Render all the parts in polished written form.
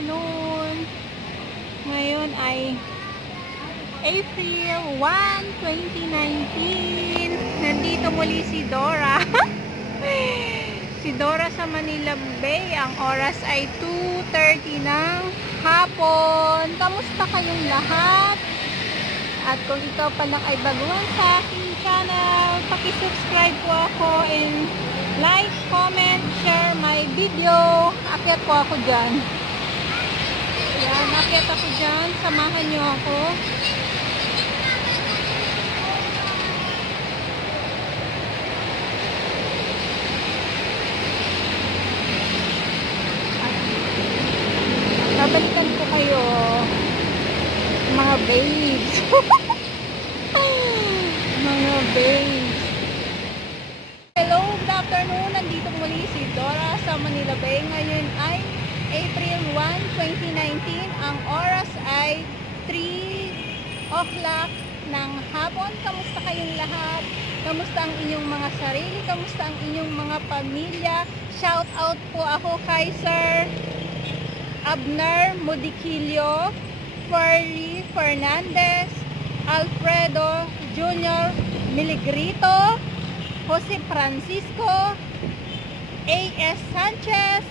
afternoon. Ngayon ay April 1, 2019. Nandito muli si Dora. Si Dora sa Manila Bay. Ang oras ay 2:30 ng hapon. Kamusta kayong lahat? At kung ikaw pa lang ay baguhan sa aking channel, paki-subscribe po ako and like, comment, share my video. Akyat po ako dyan. Yan, akyat ako dyan. Samahan nyo ako. Babalikan ko kayo, mga babes. Mga babes. Hello, good afternoon. Nandito muli si Dora sa Manila Bay. Ngayon ay April 1, 2019. Ang oras ay 3 o'clock ng hapon. Kamusta kayong lahat? Kamusta ang inyong mga sarili? Kamusta ang inyong mga pamilya? Shout out po ako kay Sir Abner Modiquillo, Ferry Fernandez, Alfredo Jr. Miligrito, Jose Francisco, A.S. Sanchez,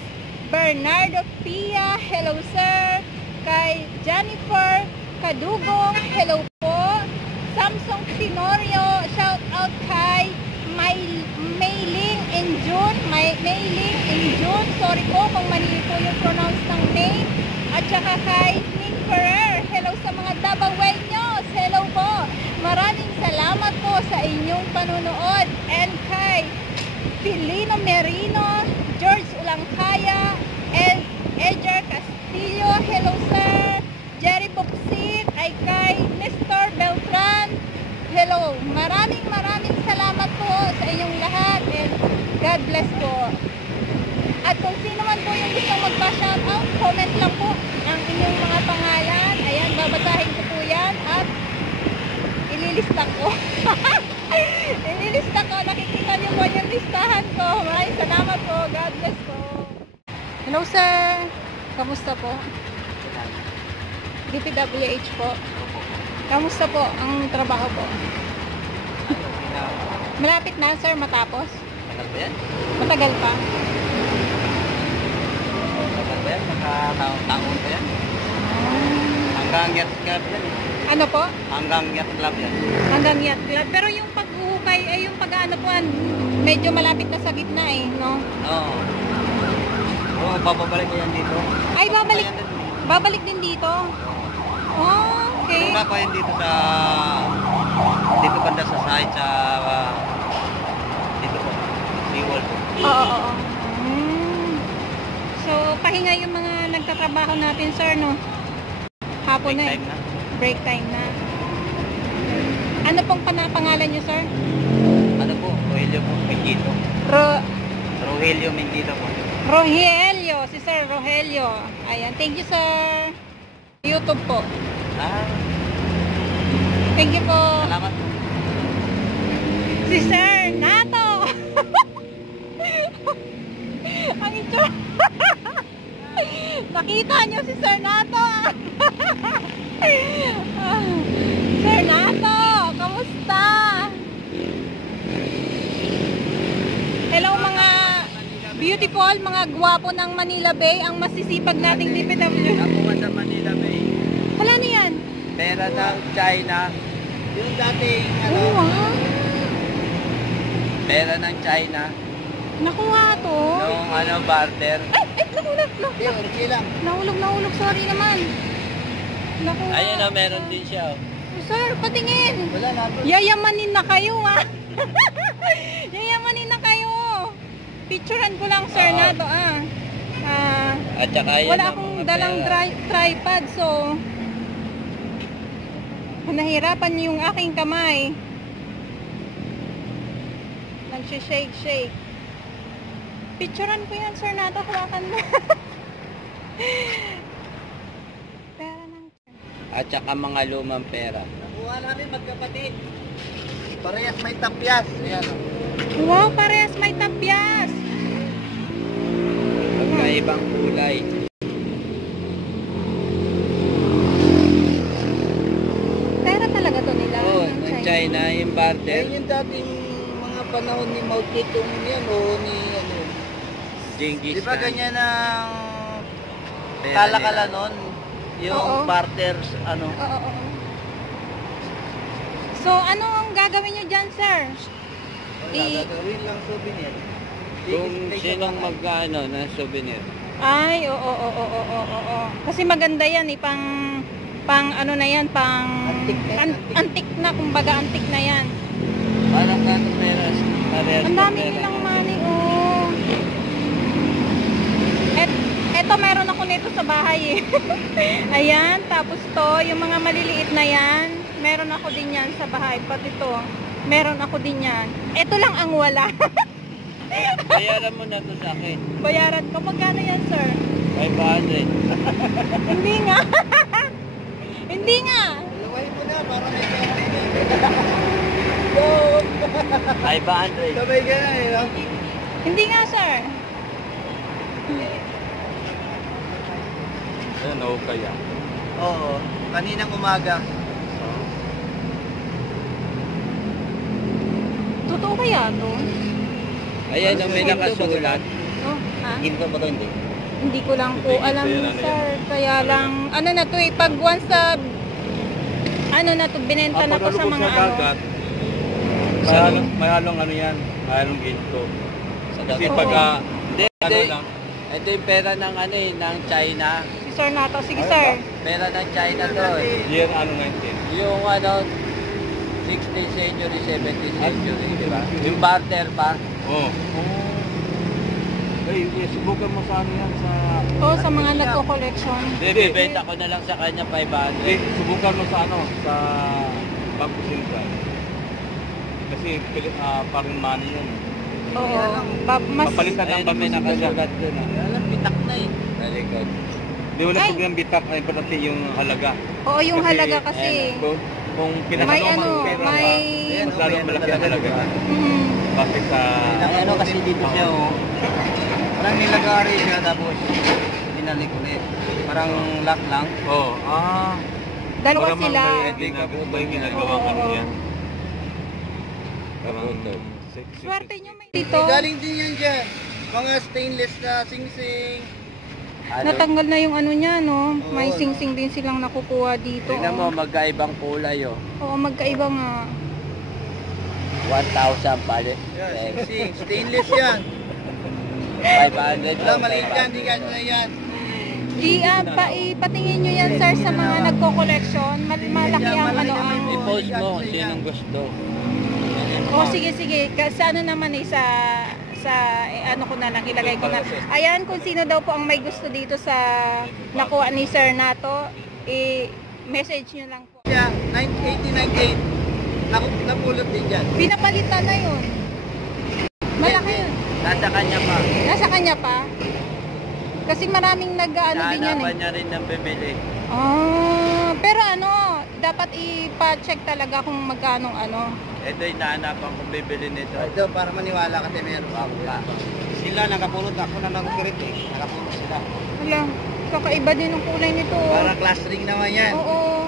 Bernardo Pia, hello sir, kay Jennifer Kadugong, hello po, Samsung Tenorio, shout out kay Mailing in June, sorry po kung mali po yung pronounce ng name, at saka kay Nick Ferrer, hello sa mga Dabaweños, hello po, maraming salamat po sa inyong panunood, and kay Pilino Merino, George Ulangkaya, and Edgar Castillo, hello sir, Jerry Buksit, ay kay Nestor Beltran, hello, maraming salamat po sa inyong lahat, and God bless po. At kung sino man po yung gusto magpa-shoutout, comment lang po ang inyong mga pangalan. Ayan, babasahin ko po yan at ililista ko. Ililista ko, nakikita nyo po yung listahan ko. Maraming salamat po, God bless po. Hello sir, kamusta po? DPWH po. Kamusta po ang trabaho po? Malapit na sir matapos? Matagal ba yan? Matagal pa? Matagal ba yan? Nakataon pa yan? Hanggang yacht club yan eh. Ano po? Hanggang yacht club yan. Hanggang yacht club. Pero yung paghuhukay, ay yung pag-ano po, medyo malapit na sa gitna eh, no? Oo. Oo, babalik ko yan dito. Ay, babalik din dito? Oh, okay. Wala pa yan dito sa... Dito banda sa side sa... dito po. Seawall po. Oo. So, pahinga yung mga nagtatrabaho natin, sir, no? Hapon na eh. Break time na. Ano pong pangalan nyo, sir? Ano po? Rogelio po. Mendito. Rogelio Mendito po. Rogelio. Si Sir Rogelio. Ayan. Thank you, sir. YouTube po. Thank you po. Salamat po. Si Sir Nato. Ang ito. Nakita nyo si Sir Nato. Sir Nato, kamusta? Hello mga beautiful, mga gwapo ng Manila Bay, ang masisipag nating DPW. Ako sa Manila Bay. Wala na yan. Pera ng China. Yung dating ano. Oh, wow. Pera ng China. Nakuha to. Yung ano, barter. Ay, nahulog. Nahulog. Sorry naman. Nakuha. Ayun na, meron din siya. Sir, patingin. Wala na. Yayamanin na kayo, ha? Yayamanin na kayo. Picturean ko lang, sir, na to, At saka yan wala akong dalang tripod, so nahirapan yung aking kamay. Nagsishake. Picturean ko yan, sir, na to. Hawakan mo. Pera ng... At saka mga lumang pera. Nakuha namin magkapatid. Parehas may tapyas. Ayan. Wow, parehas may tapyas. Magkaibang kulay. na yung barter. Yan yung dating mga panahon ni Mao Zedong yan o ni ano. Genghis Di ba Khan. ganyan ang Pera kalakala nila. nun? Yung Oo. barters, ano. Oo. So, ano ang gagawin nyo dyan, sir? Gagawin lang souvenir. Kung sinong mag-ano na souvenir. Ay, oo. Kasi maganda yan eh, pang ano na yan, antik na, kumbaga antik na yan. Parang kanong peras. Ang dami nilang money, oh. Eto, meron ako nito sa bahay eh. Ayan, tapos to, yung mga maliliit na yan, meron ako din yan sa bahay. Pati to, meron ako din yan. Eto lang ang wala. Bayaran mo na to sa akin. Bayaran ko, magkano yan, sir? 500. Hindi nga. Hindi nga. Lawahin mo na para may pera. 500. Sabay ka na eh. No? Hindi nga, sir. Ano kaya? Oo. Kaninang umaga. Totoo kaya to? Ayan, may nakasulat. Oh, ha? Ginto ba ito hindi? Hindi ko lang po alam, sir. Kaya lang, ano na to eh, pag once na, ano na to, binenta na to sa mga ano. May halong ano yan, may halong ginto. Kasi Oo. pag Ito, ito yung pera ng ano eh, ng China. Si sir na to. Sige, sir. Pera ng China to eh. year ano 19. Yung ano, 16th century, 17th century, di ba? Yung barter pa. Oo. Ay, subukan mo sa ano yan sa... Oo, sa mga nagko-collection. Hindi, bibenta ko na lang sa kanya 500. Subukan mo sa ano, sa Bangko Sentral. Kasi foreign money yan. Oo. Mas, Papalitan ng Ayun, Bangko may Sentral yan. nakasulat dun ah. Alam, bitak na eh. Talikod. Di wala Ay. problema bitak, ay importante yung halaga. oo, yung halaga kasi. Kung May pinakalumang ano, pera may... pa, mas lalong malaki ang halaga. Mm, Bakit sa... Ay, ano kasi dito siya oh. Parang nilagari siya tapos binalik ulit. Parang lock lang. Oo. dalawa Maramang sila. may ginagawa ka Oo. yan. Parang Swerte nyo may dito. Galing din yan dyan. Mga stainless na sing-sing. Natanggal na yung ano niya, no? Oo, May no? sing-sing din silang nakukuha dito. Tingnan mo, Oh. magkaibang kulay oh. Oo, magkaiba nga. 1,000 palit. Yan, sing-sing. Stainless yan. 500 Wala, lang. maliit yan. Di ganyan na yan. Ipatingin nyo yan, sir, sa mga nagko-collection. Malaki ang ano ang... I-post mo kung sinong gusto. Oh, sige. Kasi ano naman eh, sa ano ko na lang, ilagay ko na. Ayan, kung sino daw po ang may gusto dito sa nakuha ni Sir Nato, i-message nyo lang po. Siya, 1898. Napulot din dyan. Pinapalitan na yun. Malaki yun. Nasa kanya pa. Nasa kanya pa. Kasi maraming nag-ano din yan Hanapan eh. niya rin ng bibili. Pero ano, dapat ipa-check talaga kung magkano ano. Ito yung nahanapan kong bibili nito. Ito, para maniwala kasi meron pa. Sila nakapulot. Ako na nag-correct eh. Nakapulot sila. Wala, kakaiba din ang kulay nito. Para class ring naman yan. Oo.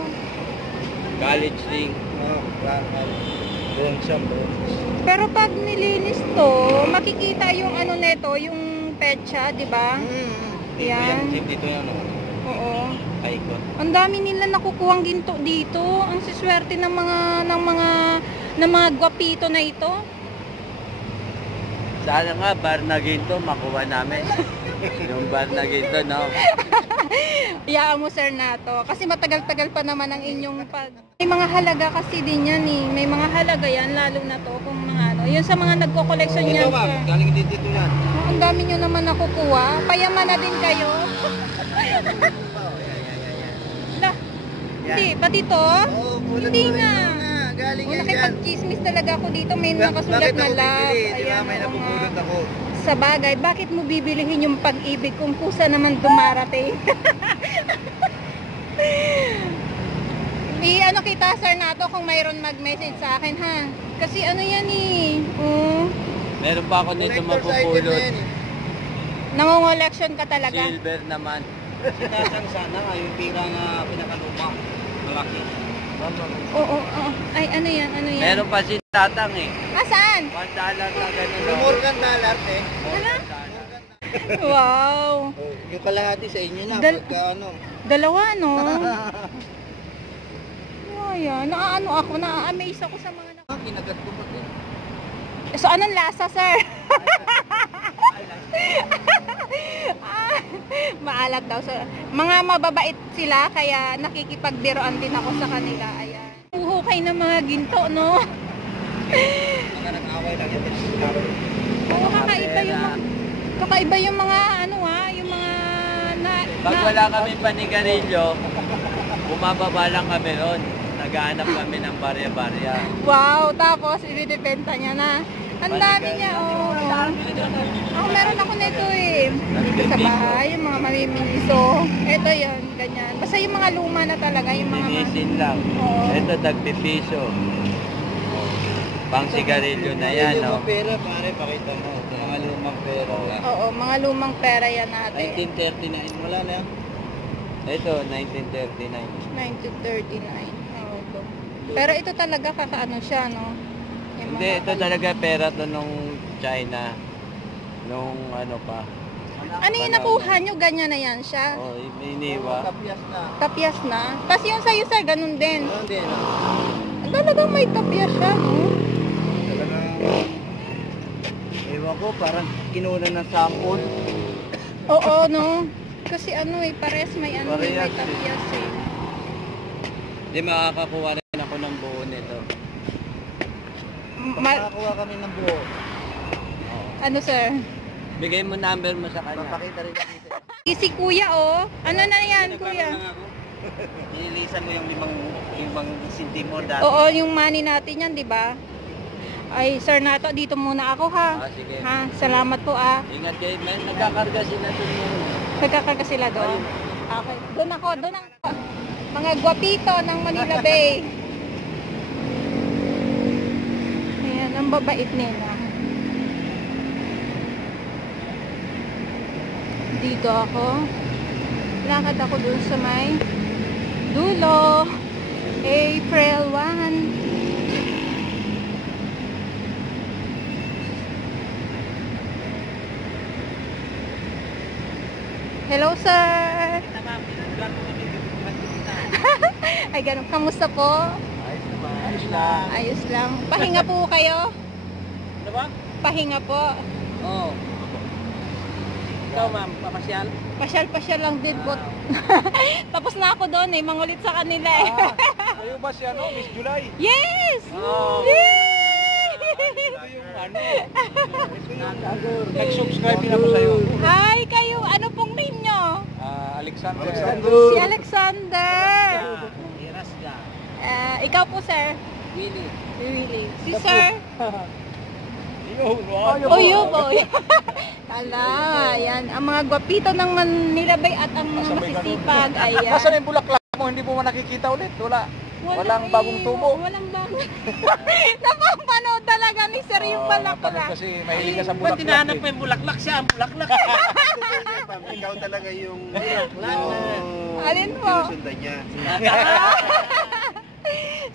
College ring. Bronze yan, bronze. Pero pag nilinis to, makikita yung ano nito, yung petsa, di ba? Yan. Dito yan, no? Oo. Icon. Ang dami nila nakukuhang ginto dito. Ang siswerte ng mga gwapito na ito. Sana nga, bar na ginto, makuha namin. Yung bar na ginto, no? Iyaan mo, Sir Nato. Kasi matagal-tagal pa naman ang inyong pag... May mga halaga kasi din yan eh. May mga halaga yan, lalo na to kung mga ano. Yun sa mga nagko-collection yan, sir. galing din dito yan. Ang dami nyo naman nakukuha. Payaman na din kayo. Lah, hindi, pati to? Hindi nga. Galing O, yan dyan. nakipag-chismis talaga ako dito. May nakasulat Bakit na ako love. bibili? Di ba may oo nga. napupulot ako? Sa bagay, bakit mo bibilihin yung pag-ibig kung kusa naman dumarating? Ano kita, Sir Nato, kung mayroon mag-message sa akin, ha? Kasi ano yan eh. Meron pa ako nito Collector's item na mapupulot. yan eh. Nangungoleksyon ka talaga. Silver naman. Sinasang sana nga yung tira na pinakaluma. Malaki. Oo, oo. Ay, ano yan? Ano yan? Meron pa si Tatang eh. Ah, saan? $1 na ganun. oh. Morgan dollar, eh. Hala? Wow. Oh, yung kalahati sa inyo na, Dal- pagka ano. Dalawa, no? Ayan, naaano ako, na-amaze ako sa mga Kinagat ko pa eh. So, anong lasa, sir? Ah, maalat daw. So, mga mababait sila, kaya nakikipagbiroan din ako sa kanila. Ayan. Uhukay ng mga ginto, no? Mga nag-away lang yan. Oo, kakaiba yung mga, ano yung mga Pag wala kami panigarilyo, bumababa lang kami ron. Naghahanap kami ng barya-barya. Wow, tapos ibinibenta niya na. Ang dami niya, oh. Ako meron ako nito eh. Sa bahay, yung mga mamimiso. Ito yun, ganyan. Basta yung mga luma na talaga, yung mga... Linisin lang. Oo. Ito, tagpipiso. Pang sigarilyo na yan, Yung no? mga pera, pare, pakita mo. Mga lumang pera. Oo, mga lumang pera yan natin. 1939, wala na yan. Ito, 1939. 1939. Oo, ito. Pero ito talaga kakaano siya, no? Yung Hindi, mga ito talaga pera to nung China. Nung ano pa. Ano yung nakuha nyo? Ganyan na yan siya. Oh, iniwa. Tapyas na. Tapyas na. Tapos yung sa'yo, sir, ganun din. Ano din? Talagang may tapyas siya, no? Talagang, ewan ko, parang kinuna ng sample. Oo, no? Kasi ano eh, pares may ano, may Parehas eh. tapyas eh. Hindi makakakuha rin ako ng buo nito. Makakuha kami ng buo. Ano, sir? Bigay mo number mo sa kanya. Papakita rin natin. Si kuya, oh. Ano na yan, kuya? Nililisan mo yung limang sintimo dati. Oo, yung money natin yan, di ba? Ay, sir Nato, dito muna ako, ha? Ah, sige. Ha? Salamat po, ah. Ingat kayo. May nagkakarga sila dun mo. Nagkakarga sila doon. Okay. Doon ako. Mga gwapito ng Manila Bay. Ayan, ang babait nila. Dito ako. Lakad ako doon sa may dulo. April 1. Hello, sir. Ay, ganun. Kamusta po? Ayos lang. Ayos lang. Pahinga po kayo? Ano ba? Pahinga po. Oo. Ikaw, ma'am, papasyal? Pasyal-pasyal lang din po. Tapos na ako doon eh. Mangulit sa kanila eh. Kayo ba si ano, Miss July? Yes! Oh. Yay! Yung ano, nag-subscribe din ako sa'yo. Hi kayo! Ano pong name nyo? Alexander. Si Alexander. Irasga. Ikaw po, sir? Willie. Really? Si sir? Yun, wow. Uyo po. Tala, yan. Ang mga gwapito ng Manila Bay at ang mga masisipag. Ayan. Nasaan yung bulaklak mo? Hindi mo man nakikita ulit. Walang bagong tubo. Walang bagong. Napapanood talaga ni sir yung bulaklak. Kasi mahilig ka sa bulaklak. Ba't tinahanap mo yung bulaklak siya? Ang bulaklak. Ikaw talaga yung Alin po? sinusundan niya.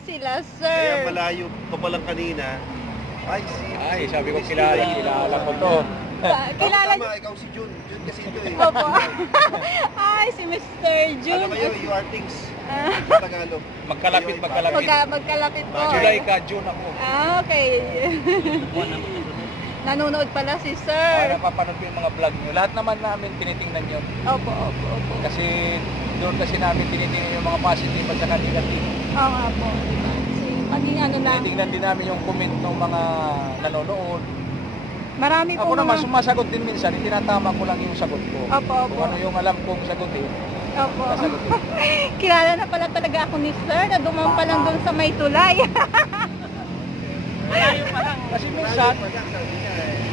Sila, Kaya sir. malayo pa palang kanina. Ay, sabi ko kilala ko to. Kilala Tama, ikaw si Jun. Jun kasi ito eh. Opo. Ay, si Mr. Jun. Ano kayo, you are things. Ah, Sa Tagalog. Magkalapit. magkalapit po. July ka, June ako. Okay. Nanonood pala si Ah, sir. napapanood ko yung mga vlog nyo. Lahat naman namin tinitingnan yun. Opo. Kasi doon kasi namin tinitingnan yung mga positive at saka negative. Oo nga po. Pati ano lang. Tinitingnan din namin yung comment ng mga nanonood. Marami po Ako naman mga... sumasagot din minsan, tinatama ko lang yung sagot ko. Opo. Kung ano yung alam kong sagutin, Opo. sasagutin. Kilala na pala talaga ako ni sir na dumang pa lang doon sa may tulay. Kasi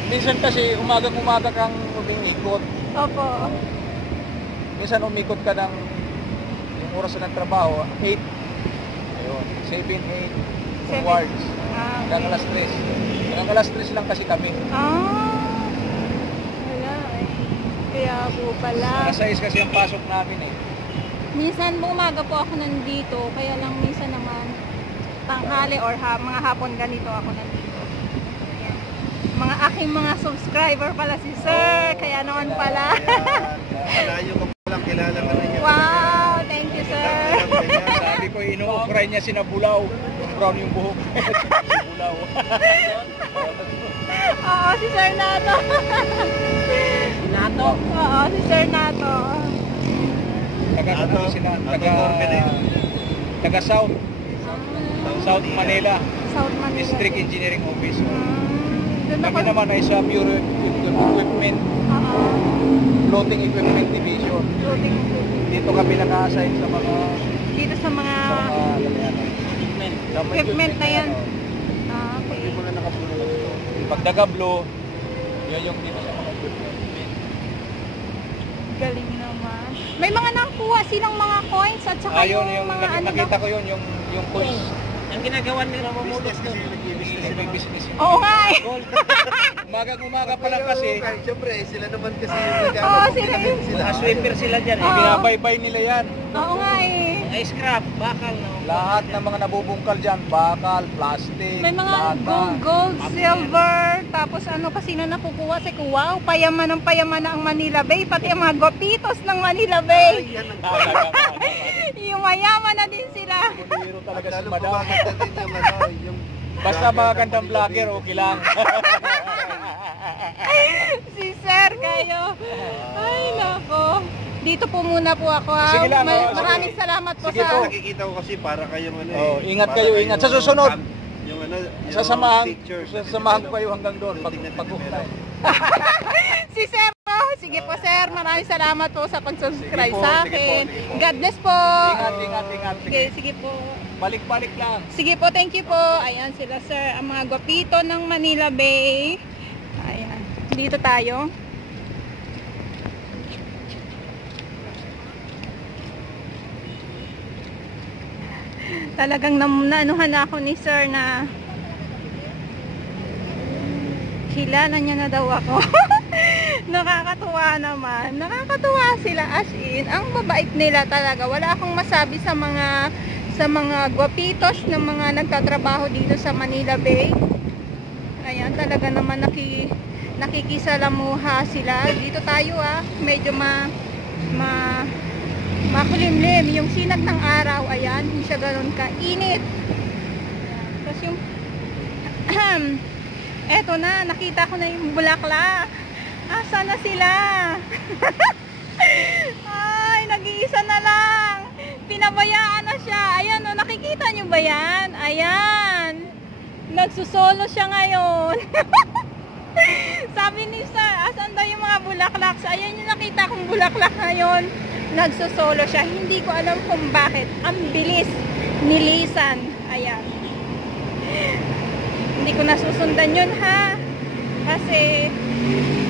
minsan kasi umagang-umaga kang umikot. Opo. Minsan umikot ka ng yung oras na ng trabaho, 8. Ayun, 7, 8 onwards. Hanggang alas 3. Hanggang alas 3 lang kasi kami. Wala eh. Kaya po pala. Alas 6 kasi ang pasok namin eh. Minsan umaga po ako nandito, kaya lang minsan naman tanghali or mga hapon ganito ako nandito. Ayan. Mga aking mga subscriber pala si Sir, kaya naman pala. Malayo ka pa lang, kilala ka na niya. Wow, thank you Sir. Sabi ko, ino-okray niya sinabulaw. Brown yung buhok. Sinabulaw. Oo, si Sir Nato. Nato. Oo, si Sir Nato. Taga South Manila. South Manila. District Engineering Office. Doon ako. Kami naman ay sa Bureau Equipment, Oo. Floating Equipment Division. Floating. Dito kami naka-assign sa mga Dito sa mga equipment na yan. Ah, okay. Pagdagablo, yun yung dito sa mga equipment. Galing naman. May mga nakuha silang mga coins at saka Ayun, yung mga ano nakita ko yun, yung coins. Ang ginagawa nila Business kasi nag-business sila. Business. Oo nga eh. Umaga pa lang kasi, Siyempre, sila naman kasi yung Oo, nag-ano. sila yung... Mga sweeper sila dyan eh. Oo. binabaybay nila yan. Oo nga eh. Ay, scrap, bakal. No? Lahat ng mga nabubungkal dyan, bakal, plastic, May mga lata. gold, silver, tapos ano pa sino nakukuha sa wow, payaman ng payaman na ang Manila Bay, pati ang mga gopitos ng Manila Bay. Yan ang Yung mayaman na din sila. Biro talaga si lalo Madam. pumakit natin yung ano, yung... Basta mga gandang vlogger, okay lang. Si Sir kayo. Ay nako. Dito po muna po ako ha. Sige lang, oh, Maraming sige. salamat po Sige sa... po. Nakikita ko kasi para kayong ano Oh, eh. ingat para kayo, kayong ingat. Sa susunod, yung ano, yung pictures. sasamahan ko kayo hanggang doon. Tingnan natin Pag-book meron. tayo. Si Sir po. Sige po Sir. Maraming salamat po sa pag-subscribe Sige po, sa sige po, akin. sige po. God bless po. Ingat. Sige, sige po. Balik-balik lang. Sige po, thank you po. Ayan sila Sir. Ang mga gwapito ng Manila Bay. Ayan. Dito tayo. Talagang naanuhan ako ni Sir na kilala niya na daw ako. Nakakatuwa naman. Nakakatuwa sila as in. Ang babait nila talaga. Wala akong masabi sa mga gwapitos ng mga nagtatrabaho dito sa Manila Bay. Ayan, talaga naman nakikisalamuha sila. Dito tayo medyo makulimlim. Yung sinag ng araw, ayan, hindi siya ganoon kainit. Tapos yung eto na, nakita ko na yung bulaklak. Asa na sila? Ay, nag-iisa na lang. Pinabayaan na siya. Ayan, nakikita nyo ba yan? Ayan. Nagsusolo siya ngayon. Sabi ni Sir, asan daw yung mga bulaklak? So, ayan yung nakita kong bulaklak ngayon. Nagsusolo siya. Hindi ko alam kung bakit. Ang bilis nilisan. Ayan. Hindi ko nasusundan yun ha. Kasi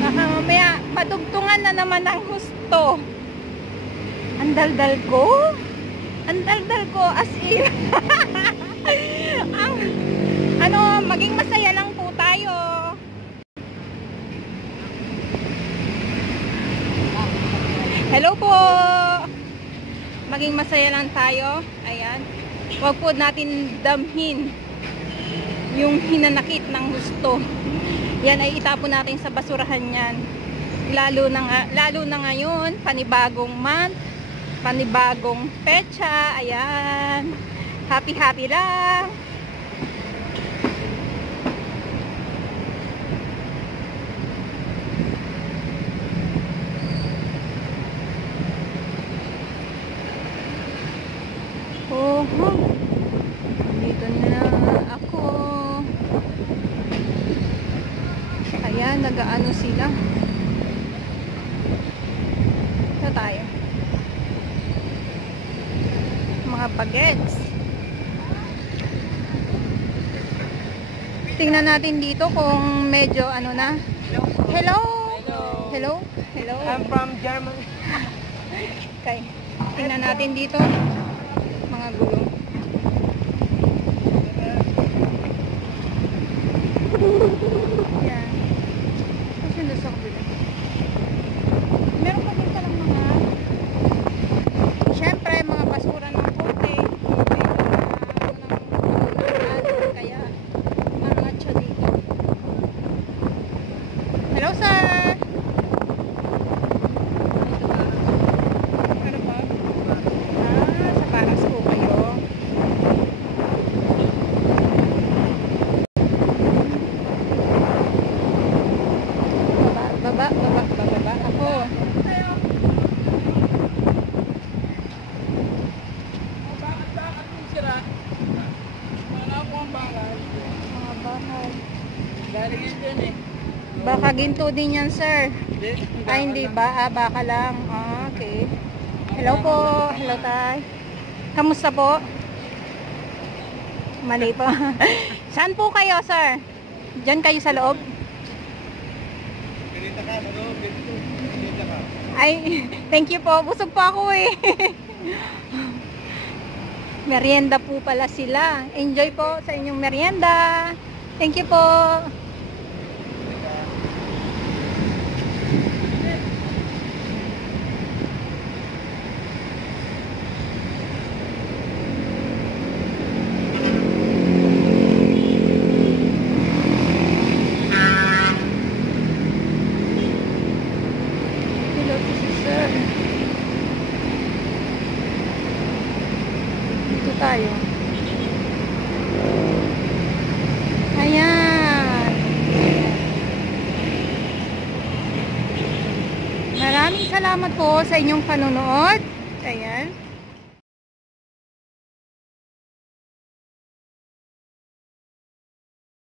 baka mamaya madugtungan na naman ang husto. Ang daldal ko. Ang daldal ko as in. Maging masaya lang po tayo. Hello po. Maging masaya lang tayo. Ayan. Huwag po natin damhin yung hinanakit ng gusto. Yan ay itapon natin sa basurahan yan. Lalo na ngayon, panibagong month, panibagong petsa. Ayan. Happy lang. Dito na ako. Ayan, nag-aano sila. Ito tayo. Mga bagets. Tingnan natin dito kung medyo ano na. Hello. Hello. Hello. I'm from Germany. Okay. Tingnan natin dito. Mga gulong. Yan. Kasi doon sa kabila. Meron pa din palang mga syempre mga basura ng puti. Galing yun dun eh. Baka ginto din yan, sir. Hindi. Ay, hindi ba? Ah, baka lang. Ah, okay. Hello po. Hello, tay. Kamusta po? Mali po. Saan po kayo, sir? Diyan kayo sa loob? Pinita ka, ano? Pinita ka. Ay, thank you po. Busog po ako eh. Merienda po pala sila. Enjoy po sa inyong merienda. Thank you po. Hello, this is sir. Dito tayo. Ayan. Maraming salamat po sa inyong panonood. Ayan.